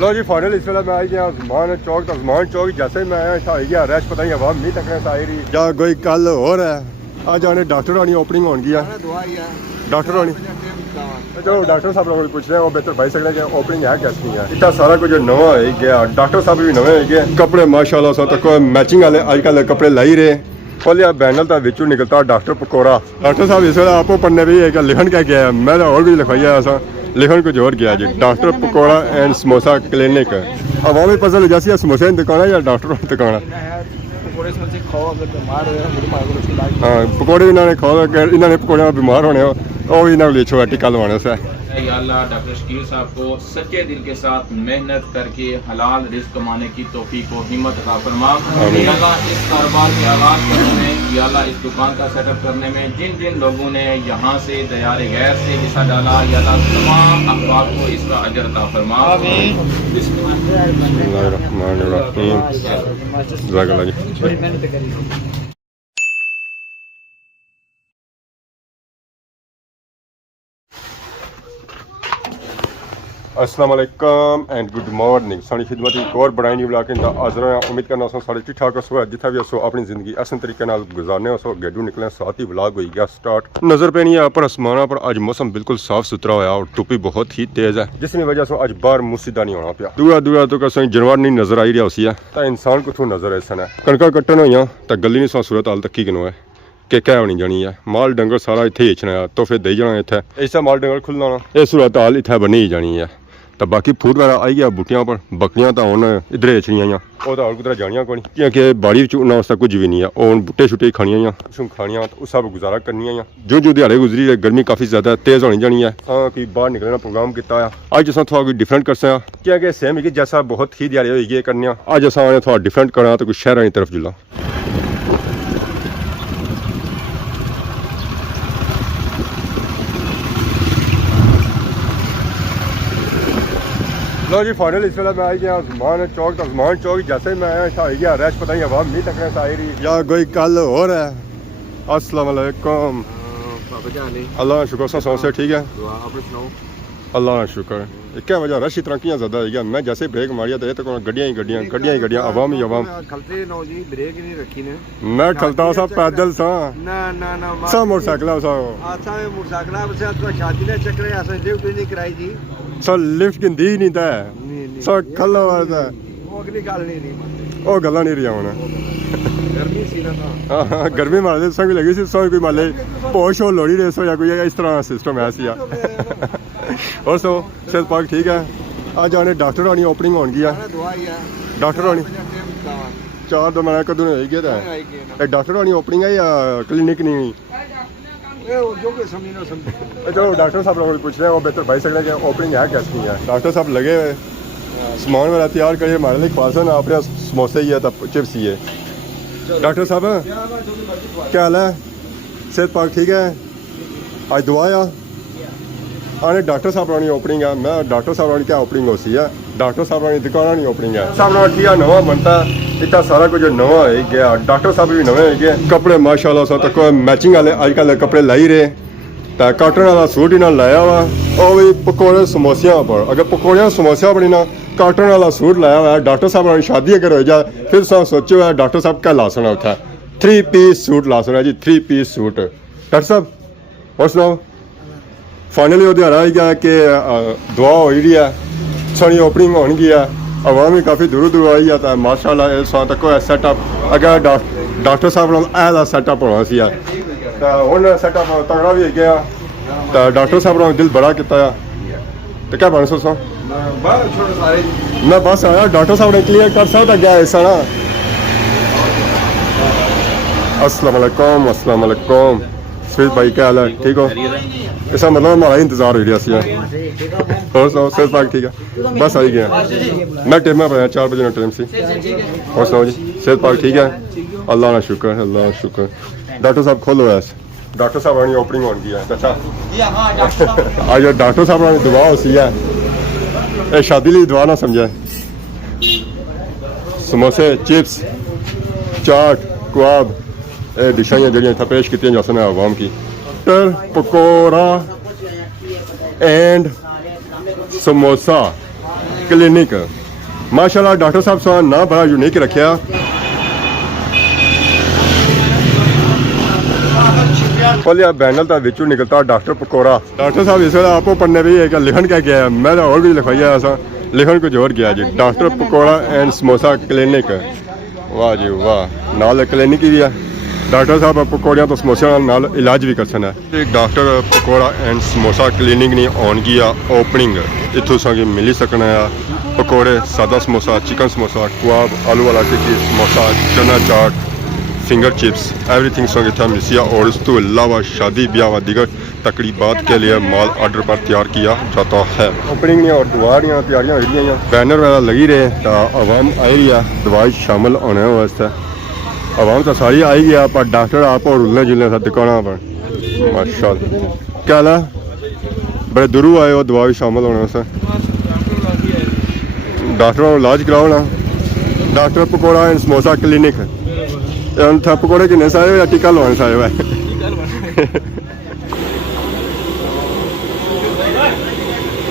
लो जी final इस वेला मैं आई गया उस्मान चौक तो उस्मान चौक जैसे ही मैं आया इतना आई गया रश पता नहीं हवा मीह तक आई रही या कोई कल हो रहा है आज आने डॉक्टर वाली ओपनिंग होगी डॉक्टर वाली चलो डॉक्टर साहब लोग पूछ रहे हैं वो बेहतर भाई सकते हैं कि ओपनिंग है कैसी है इतना सारा कुछ नवा है गया डॉक्टर साहब भी नवे है गए कपड़े माशाल्लाह सा तक मैचिंग वाले आजकल कपड़े लाई रहे खोलिया बैनल तो विचू निकलता डॉक्टर पकौड़ा डॉक्टर साहब इस वेला आपको पढ़ने भी है लिखन क्या गया मैं और कुछ लिखवाइया ऐसा लिखन कुछ और गया जी doctor pakora and samosa clinic अब भी पता जैसे समोसे की दुकान है या डॉक्टर की दुकान है हाँ पकौड़े इन्होंने खाओ इन्होंने पकौड़े बीमार होने वो भी इन्होंने छो टीका लवाने से या अल्लाह डॉक्टर शकील साहब को सच्चे दिल के साथ मेहनत करके हलाल रिस्क कमाने की तौफीक को हिम्मत अता फरमा। या अल्लाह इस कारोबार के आगाज करने में या अल्लाह इस दुकान का सेटअप करने में जिन जिन लोगों ने यहाँ से दयारे गैर से हिस्सा डाला या अल्लाह तमाम अहबाब को इसका अजर अता फरमा। अस्सलाम वालेकुम एंड गुड मॉर्निंग सारी खिदमत एक और बड़ा नहीं बुला के हाजिर हैं उम्मीद करना सारे ठीक ठाक हो जितना भी असो अपनी जिंदगी असन तरीके गुजारने हो गेडू निकले साथ ही व्लॉग हो गया स्टार्ट नजर पैनी है पर आसमान पर अज मौसम बिल्कुल साफ सुथरा होया और धुप्पी बहुत ही तेज है जिसकी वजह से अज बाहर मुसीदा नहीं होना पाया दूरा दूरा तो कसों जानवर नहीं नजर आई रहा उसी है तो इंसान कुछ नजर है सन कणका कट्टन हुई तो गली नहीं सौ सूरत हाल तक किनों है कि क्या होनी जानी है माल डंगर सारा इतने बेचना है तो फिर दे जाना इतने ऐसा माल डंगर खुलना ये सूरत हाल इतने बनी ही जानी है तो बाकी फूड वगैरह आई गया बूटियां पर बकरियां तो हूँ इधर बेचनिया वो तो कुछ जानिया को नहीं क्योंकि बाड़ी उन्ना वास्ते कुछ भी नहीं है वो बूटे शूटे खानिया खानिया तो उस सब गुजारा करनी जो जो दिहाड़े गुजरी है गर्मी काफ़ी ज़्यादा तेज़ होनी जानी है कि बाहर निकलने प्रोग्राम किया अज अस थोड़ा कोई डिफरेंट कर सकें क्योंकि सेम है जैसा बहुत ही दिहाड़े हो गए करने अज अस थोड़ा डिफरेंट करना तो कुछ शहर की तरफ जुला लो जी फाइनल इस वेला मैं आई गया उस्मान चौक तो उस्मान चौक जैसे ही मैं आया इतना आई गया रश पता नहीं हवा मीह तक आई रही या कोई कल हो रहा है अस्सलाम वालेकुम अल्लाह शुक्र सौ से ठीक है अल्लाह शुक्र क्या वजह रश इतना किया ज्यादा है मैं जैसे ब्रेक मारिया तो ये तो गड्डियां ही गड्डियां अवाम ही अवाम ब्रेक नहीं रखी ने मैं खलता सा पैदल सा ना ना ना सा मोटरसाइकिल सा आसा में मोटरसाइकिल से शादी ने चक्कर ऐसे लिफ्ट नहीं कराई जी सर लिफ्ट की दी नहीं था सर खल्ला वाला वो अगली गल नहीं ओ गल्ला नहीं रही होना गर्मी सी ना हां गर्मी मार दे संग लगी सी सो कोई माले पोश हो लोड़ी रेस हो या कोई इस तरह सिस्टम है ऐसी और सो सेहत पाक ठीक है आज आने डॉक्टर वाली ओपनिंग होगी डॉक्टर वाली 4 दो महीने कदों हो गया डॉक्टर वाली ओपनिंग है या क्लिनिक नहीं चलो डॉक्टर साहब लोग पूछ रहे हैं वो बेहतर भाई सकते हैं कि ओपनिंग है कैसी है डॉक्टर साहब लगे हुए सामान वगैरह तैयार करिए हमारे लिए खासा ना अपने समोसे ही है तब चिप्स ही है डॉक्टर साहब क्या हाल है सेहत पाक ठीक है आज दुआ आ आने डॉक्टर साहब वाली ओपनिंग है मैं डॉक्टर साहब वाली क्या ओपनिंग होती है डॉक्टर साहब वाली दुकान वाली ओपनिंग है साहब वाला किया नवा बनता इतना सारा कुछ नवा है गया डॉक्टर साहब भी नवे है गए कपड़े माशाल्लाह सा तक मैचिंग वाले आजकल कपड़े लाई रहे तो काटन वाला सूट ही ना लाया हुआ और भी पकौड़े समोसिया पर अगर पकौड़िया समोसिया बनी ना काटन वाला सूट लाया हुआ है डॉक्टर साहब वाली शादी अगर हो जाए फिर सोचो है डॉक्टर साहब क्या ला सुना उठा 3 पीस सूट ला सुना जी 3 पीस सूट डॉक्टर साहब और सुनाओ फाइनली वो दिहाड़ा आई गया कि दुआ हो रही है सारी ओपनिंग होगी है आवाम भी काफ़ी दूर दूर आई जाता है माशाल्लाह इस तक सैटअप अगर डॉक्टर साहब ऐसा सैटअप होना सी तो उन्हें सैटअप तगड़ा भी गया तो डॉक्टर साहब ने दिल बड़ा किया तो क्या बन सोचो मैं बस आया डॉक्टर साहब ने क्लियर कर सकता गया ऐसा ना अस्सलाम वालेकुम अस्सलाम वालेकुम स्वीट भाई क्या हाल है ठीक हो ऐसा मतलब हमारा इंतजार हो रहा सी और सुनाओ सेहत पाक ठीक है बस आई गया मैं टाइम में पाया 4 बजे टाइम से और सुनाओ जी सेहत पाक ठीक है अल्लाह ना शुक्र डॉक्टर साहब खोलो ऐसे डॉक्टर साहब वाली ओपनिंग होगी है अच्छा आज डॉक्टर साहब वाली दुआ होती है शादी ली दुआ ना समझे समोसे चिप्स चाट कबाब डिशां जड़ियाँ पेश की जा सकते आवाम की पकौड़ा एंड समोसा क्लिनिक। माशाल्लाह डॉक्टर साहब का नाम बड़ा यूनिक रखा। बोलिया बैनल का विचू निकलता डॉक्टर पकौड़ा। डॉक्टर साहब इस वे आपो पढ़ने भी है कि लिखन क्या गया, मैं तो और भी लिखवाइया ऐसा लिखन कुछ और गया जी। Doctor pakora and samosa clinic. वाह जी वाह, नाल क्लिनिक भी है। डॉक्टर साहब पकौड़ियां तो समोसिया नाल इलाज भी कर सकते हैं। Doctor pakora and samosa clinic ने ऑनगी आ ओपनिंग। इतों संगे मिली सकना है पकौड़े, सादा समोसा, चिकन समोसा, कबाब, आलू वाला टिक्की समोसा, चना चाट, फिंगर चिप्स, एवरीथिंग संग इतना मिलती है। और इस तो अलावा शादी ब्याह व दीगर तकरीबात के लिए माल ऑर्डर पर तैयार किया जाता है। ओपनिंग ने और दुआरियाँ तैयारियाँ हो रही हैं, बैनर वगैरह लगी रहे तो आवाम आई रही है दवाई शामिल होने वास्ते। आवाम तो सारी आई गया पर डॉक्टर आप और उलने जुलने सा दुकाना पर माशाल्लाह। क्या ला बड़े दूरों आए हो दवा भी शामिल होने वास्ते। डॉक्टर को इलाज कराओ ना। Doctor pakora and samosa clinic. था पकौड़े किन्ने सारे या टिक्का लवाने सारे भाई।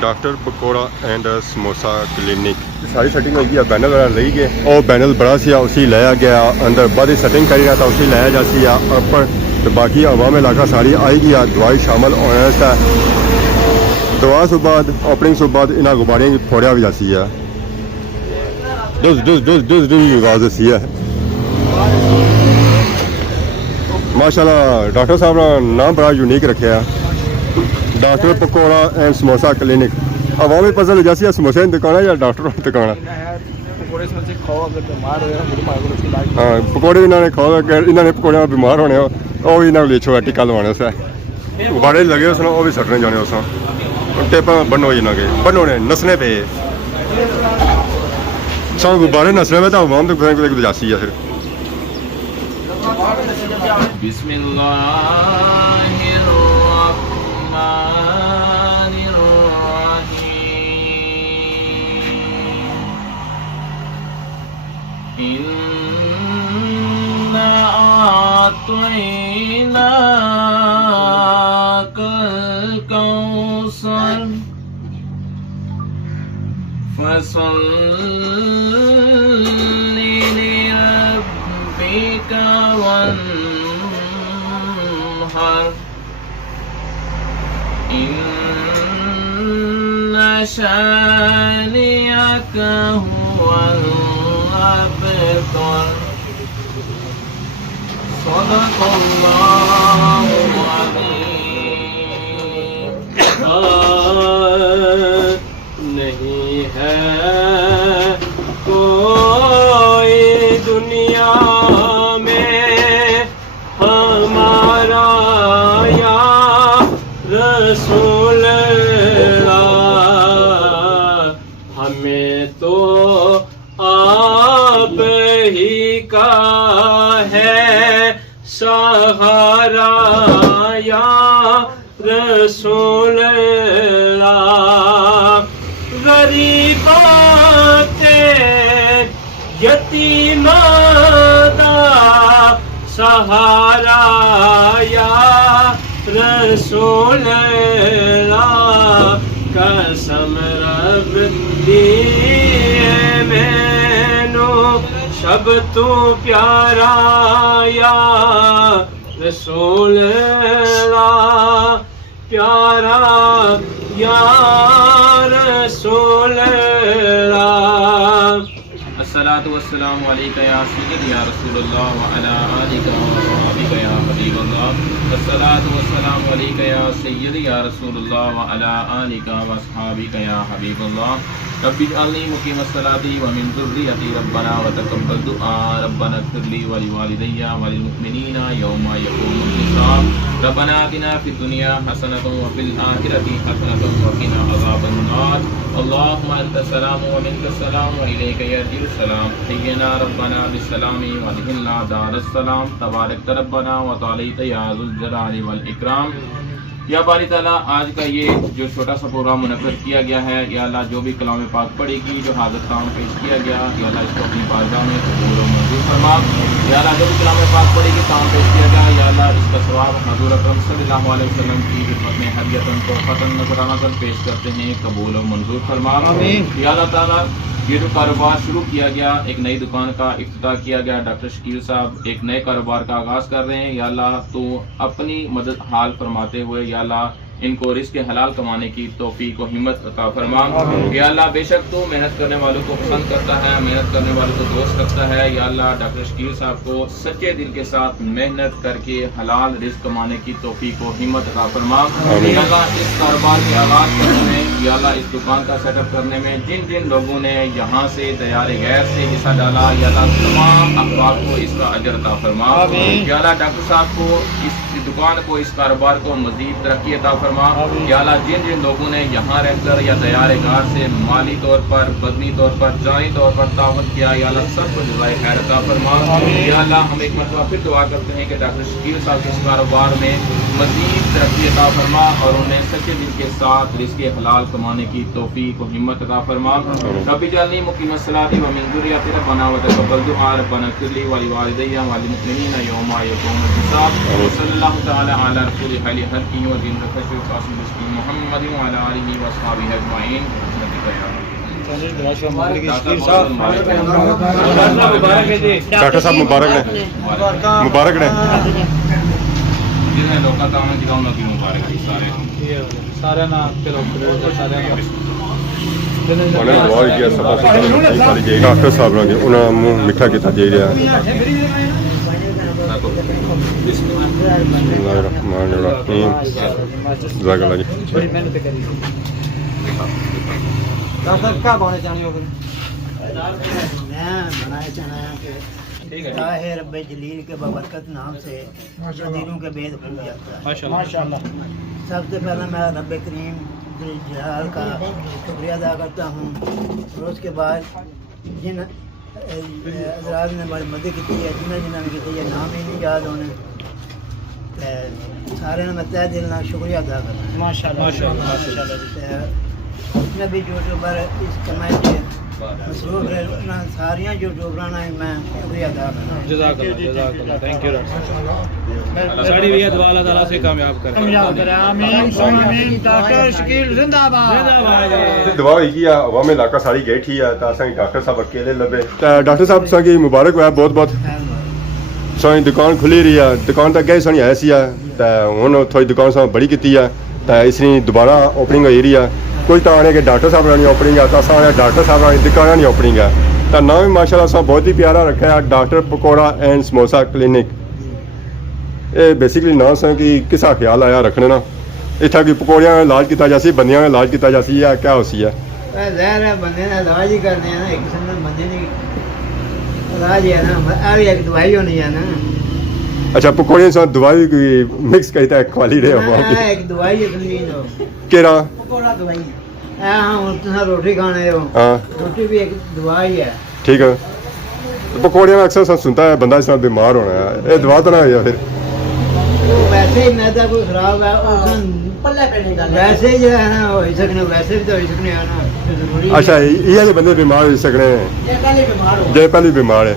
Doctor pakora and samosa clinic सारी सेटिंग होगी। बैनर वगैरह लई गए और बैनर बड़ा सी उसी लाया गया अंदर बारी सेटिंग करी रहा था उसी लाया जा सी ऊपर। तो बाकी आवाम इलाका सारी आई गया दवाई शामिल होने से। दवा से बाद ओपनिंग से बाद इन्होंने गुब्बारे की फोड़िया भी जाती है। डुस डुस डुस डुस डुस आवाज़ सी है। माशाल्लाह डॉक्टर साहब का नाम बड़ा यूनिक रखा। Doctor pakora and samosa clinic. आवाम पसंद जैसी समोसे की दुकान है या डॉक्टर की दुकान है। हाँ पकौड़े इन्होंने खाओ अगर इन्होंने पकौड़े बीमार होने वो भी इन्होंने छो टिक्का लवाने से गुब्बारे लगे उस वो भी सटने जाने उस टेप बनो जी ना गए बनोने नसने पे सब गुब्बारे नसने में तो आवाम तो कुछ जासी है। फिर इन्ना आतैनाकल कौसर फसल्लि लिरब्बिका वन्हर इन्ना शानिअका हुवल अबतर। सदक़ल्लाहु अज़ीम। नहीं है कोई दुनिया में हमारा या रसूल अल्लाह। हमें तो आप ही का है सहारा या रसूल अल्लाह। गरीबाते यतीमा दा सहारा या रसूल अल्लाह। कसम रब दी मैनू सब तू प्यारा या रसूल अल्लाह। प्यारा या रसूल अल्लाह। अस्सलातु वस्सलामु अलैका या सय्यदी या रसूलल्लाह व अला आलिका व अस्हाबिका या हबीबल्लाह। अस्सलातु वस्सलामु अलैका या सय्यदी या रसूलल्लाह व अला आलिका व अस्हाबिका या हबीबल्लाह। रब्बि जअलनी मुकीमस सलाती व मिन ज़ुर्रिय्यती रब्बना व तक़ब्बल दुआ। रब्बना इग़फिर ली व लिवालिदैया व लिल-मुअ्मिनीना यौमा यक़ूमुल हिसाब। रब्बना आतिना फिद दुनिया हसनतन व फिल आखिरति हसनतन व क़िना अज़ाबन्नार। अल्लाहुम्मा अंतस सलामु व मिनकस सलामु व इलैका यर्जिउस सलाम। हय्यना रब्बना बिस्सलामी व अदखिलना दारस सलाम। तबारक रब्बना व तआलैत या ज़ुल जलाली वल इकराम। या बारी ताला आज का ये जो छोटा सा प्रोग्राम मुनक़्क़द किया गया है, या अल्लाह जो भी कलाम पाक पढ़ेगी, जो हाज़िर काम पेश किया गया, या अल्लाह इसको अपनी बारगाह में कबूल और मंजूर फरमा। या अल्लाह जो भी कलाम पाक पढ़ेगी, काम पेश किया गया, या अल्लाह इसका सवाब हज़ूर अकरम सल्लल्लाहु अलैहि वसल्लम की खिदमत में हदियतन तोहफ़तन नज़राना कर पेश करते हैं, कबूल और मंजूर फरमा। या अल्लाह ताला ये जो कारोबार शुरू किया गया, एक नई दुकान का इफ्तिताह किया गया, डॉक्टर शकील साहब एक नए कारोबार का आगाज़ कर रहे हैं। या अल्लाह तो अपनी मदद हाल फरमाते हुए या अल्लाह इनको रिज़्क़ हलाल कमाने की तौफीक और हिम्मत अता फरमा। या अल्लाह बेशक तो मेहनत करने वालों को पसंद करता है, मेहनत करने वालों को दोस्त रखता है। या अल्लाह डॉक्टर शकील साहब को सच्चे दिल के साथ मेहनत करके हलाल रिज़्क़ कमाने की तौफीक और हिम्मत अता फरमा। या अल्लाह इस कारोबार के आगाज़ करने में, या अल्लाह इस दुकान का सेटअप करने में जिन जिन लोगों ने यहाँ से तैयार गैर से हिस्सा डाला, या अल्लाह तमाम अखबार को इसका अजर अता फरमा। या अल्लाह डॉक्टर साहब को इस दुकान को, इस कारोबार को मज़ीद तरक्की अता फरमा। या अल्लाह जिन जिन लोगों ने यहाँ रहकर या तैयार गार से माली तौर पर, बदनी तौर पर, जानी तौर पर तावत किया, या अल्लाह सबको जज़ाए खैर अता फरमा। या अल्लाह हम एक मरतबा फिर दुआ करते हैं कि डॉक्टर शकील साहब के इस कारोबार में मज़ीद तरक्की अता फरमा और उन्हें सच्चे दिल के साथ रिज़्क़ हलाल कमाने की तौफीक और हिम्मत अता फरमा। रब्बी जअलनी मुक़ीमस सलाती व मिन ज़ुर्रिय्यती रब्बना व तक़ब्बल दुआ रब्बना इग़फिर ली व लिवालिदैया व लिल-मुअ्मिनीना यौमा यक़ूमुल हिसाब। सल्लल्लाहु तआला अला रसूलिल हल्की व दीनिल क़ासिम मुहम्मद व अला आलिहि व अस्हाबिहि अजमईन। डॉक्टर साहब मुबारक ने, मुबारक ने। जिन्हें लोग का काम दिखाऊं ना की मुबारक है सारे ना सारे उन्हें दुआ किया सब सारी जाएगी डॉक्टर साहब ने उन्हें मुंह मिठा किया जा रहा है। बड़ी मेहनत करी। डॉक्टर क्या बोलना चाहते हो? मैं बनाए चाहना कि ताहे रब्बे जलील के बबरकत नाम से दिलों के भेद खुल जाता है। माशाअल्लाह। सबसे पहले मैं रब्बे करीम दिल जलाल का शुक्रिया अदा करता हूँ, और उसके बाद जिन हज़रात ने बड़ी मदद की है, जिन्हें की है नाम ही नहीं याद होने, सारे ने मैं तय दिल ना शुक्रिया अदा करता हूँ। माशाअल्लाह। उसने भी यूट्यूबर इस कमाई से मसरूफ रहे, सारिया यूट्यूबर ने मैं शुक्रिया अदा करता हूँ। जज़ाकल्लाह थैंक यू डॉक्टर साड़ी भी दुआ अल्लाह ताला से कामयाब करे। आमीन आमीन। डॉक्टर शकील जिंदाबाद जिंदाबाद। दुआ हुई कि अवाम इलाका सारी गई है तो असें डॉक्टर साहब अकेले लभे। डॉक्टर साहब सां मुबारक हुआ बहुत बहुत। सारी दुकान खुली रही है, दुकान तो अगे सानी है सी तो हुण थोड़ी दुकान सां बड़ी की है तो इसलिए दोबारा ओपनिंग हुई रही है। कोई तो आने के डॉक्टर साहब रानी ओपनिंग है तो अस आने डॉक्टर साहब रानी दुकान नहीं ओपनिंग है तो नाम भी माशाल्लाह सा बहुत ही प्यारा रखा है, doctor pakora and samosa clinic. ये बेसिकली नाम सा कि किसा ख्याल आया रखने ना इतना कि पकौड़ियाँ इलाज किया जासी, बंदियाँ का इलाज किया जासी या क्या होसी है? ज़ाहिर है बंदे ने इलाज ही करने हैं ना, एक किस्म का बंदे ने इलाज है ना, एक दवाई होनी है ना। अच्छा पकौड़ियों से दवाई मिक्स करता है क्वाली रहे हो एक दवाई है समझी लो केरा पकौड़ा दवाई है। हाँ तुम रोटी खाने हो, हाँ रोटी भी एक दवाई है। ठीक है। तो पकौड़ियों में अक्सर सुनता है बंदा इस बीमार होना है, ये दवा तो ना हो फिर वैसे ही मैदा कोई खराब है वैसे ही जो है ना हो सकने, वैसे भी तो हो सकने है ना जरूरी। अच्छा ये बंदे बीमार हो सकने हैं जे पहले बीमार है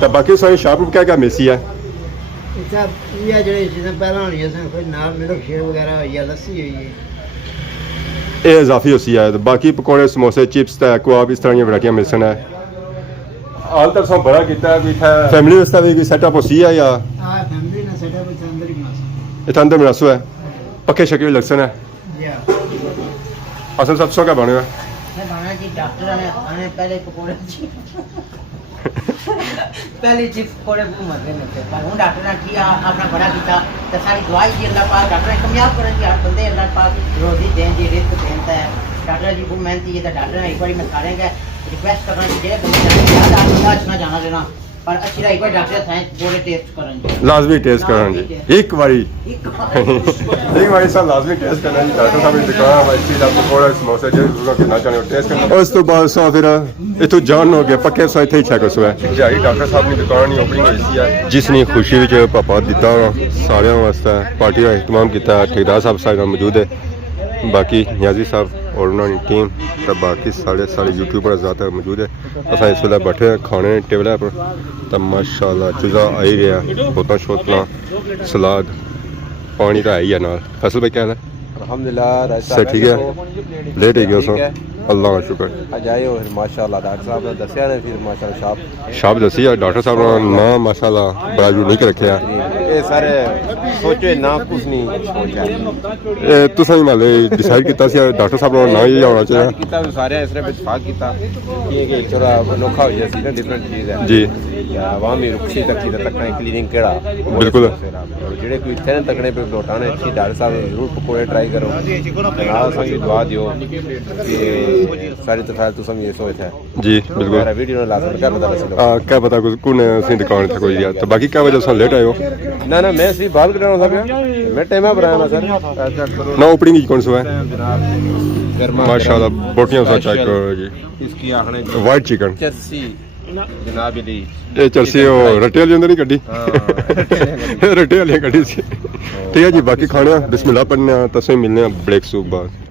तो बाकी सारी शॉप क्या क्या मिसी है? सब ये जो चीज़ें पहले होनी है, कोई नाल मिल्क शेक वगैरह हुई है, लस्सी हुई है, ये इजाफी होती है। तो बाकी पकौड़े समोसे चिप्स कबाब इस तरह की वैरायटियाँ मिल सकना है। हाल तक सब बड़ा किया है, फैमिली वास्ते भी कोई सेटअप होती है या फैमिली ने सेटअप अंदर ही बना इतना अंदर मिलासो है पक्के शक्ल लग सकना है। या असल सब सौ क्या बने हुआ बनाना जी डॉक्टर ने खाने पहले पकौड़े पहले चिप्स पकौड़े घूमत रहे थे, पर हूँ डॉक्टर ने किया अपना बड़ा किया तो सारी दवाई जी अल्लाह पाक डॉक्टर ने कामयाब करें जी, हर बंदे अल्लाह पाक रोजी दें जी, रिस्क देता है। डॉक्टर जी बहुत मेहनती है तो डॉक्टर ने एक बार मैं सारे के रिक्वेस्ट करना चाहिए बंदे ना जाना देना पर अच्छी रही कोई डॉक्टर साइंस पूरे टेस्ट करेंगे लाजमी टेस्ट करण जी एक बारी एक बारी सब लाजमी टेस्ट करना जी डॉक्टर साहब ने दिखाया भाई चीज आपको थोड़ा समोसा जो जरूर करना चाहते हो टेस्ट करना उस तो बाद सा फिर इतो जान हो गया पक्के सो इथे ही चेक करो जी डॉक्टर साहब ने दुकान की ओपनिंग होई सी जिसने खुशी विच पापा दिता सारे वास्ते पार्टी का इहतमाम किया ठेकेदार साहब सारे मौजूद है बाकी नियाजी साहब और उन्होंने टीम तो बाकी सारे यूट्यूबर ज़्यादा मौजूद है अस इस वेले बैठे हैं खाने टेबल पर तो माशाल्लाह चूज़ा आ ही रहा बोतल शोतल सलाद पानी तो है ही है नाल फैसल भाई क्या हाल है अल्हम्दुलिल्लाह सर ठीक है लेट है गया सो अल्लाह का शुक्र आज आए हो फिर माशाल्लाह डॉक्टर साहब ने दसिया ने फिर माशाल्लाह शाब दसी है डॉक्टर साहब ने नाम माशाल्लाह बड़ा यूनिक रखे ये सारे सोचे ना कुछ नहीं सोचा तुसें माले डिसाइड किया डॉक्टर साहब ने नाम ही होना चाहिए किता सारे इसने इत्तेफाक किया कि एक थोड़ा अनोखा हो जाए ना डिफरेंट चीज है जी आवामी रुखसी तक तकना क्लीनिंग केड़ा बिल्कुल जेड़े कोई इत्थे ने तकने पे लोटाने अच्छी डॉक्टर साहब जरूर पकोड़े ट्राई करो नाल संगी दुआ दियो कि सारी तफाल तो समझे सोच है जी बिल्कुल मेरा वीडियो लाजम क्या पता लगे क्या पता कौन सी दुकान थे कोई यार तो बाकी क्या वजह से लेट आए हो ना ना मैं सिर्फ बाल कटाना था मैं टाइम पर आया सर ना ओपनिंग ही कौन सा है गर्मा माशाल्लाह बोटियां सा चेक करो जी इसकी आखने वाइट चिकन चर्सी जनाब अली ये चरसी रटे वाली अंदर नहीं कड्डी रटे वाली कड्डी सी ठीक है जी बाकी खाने बिस्मिल्लाह पढ़ने तसें मिलने ब्रेक सूप बाद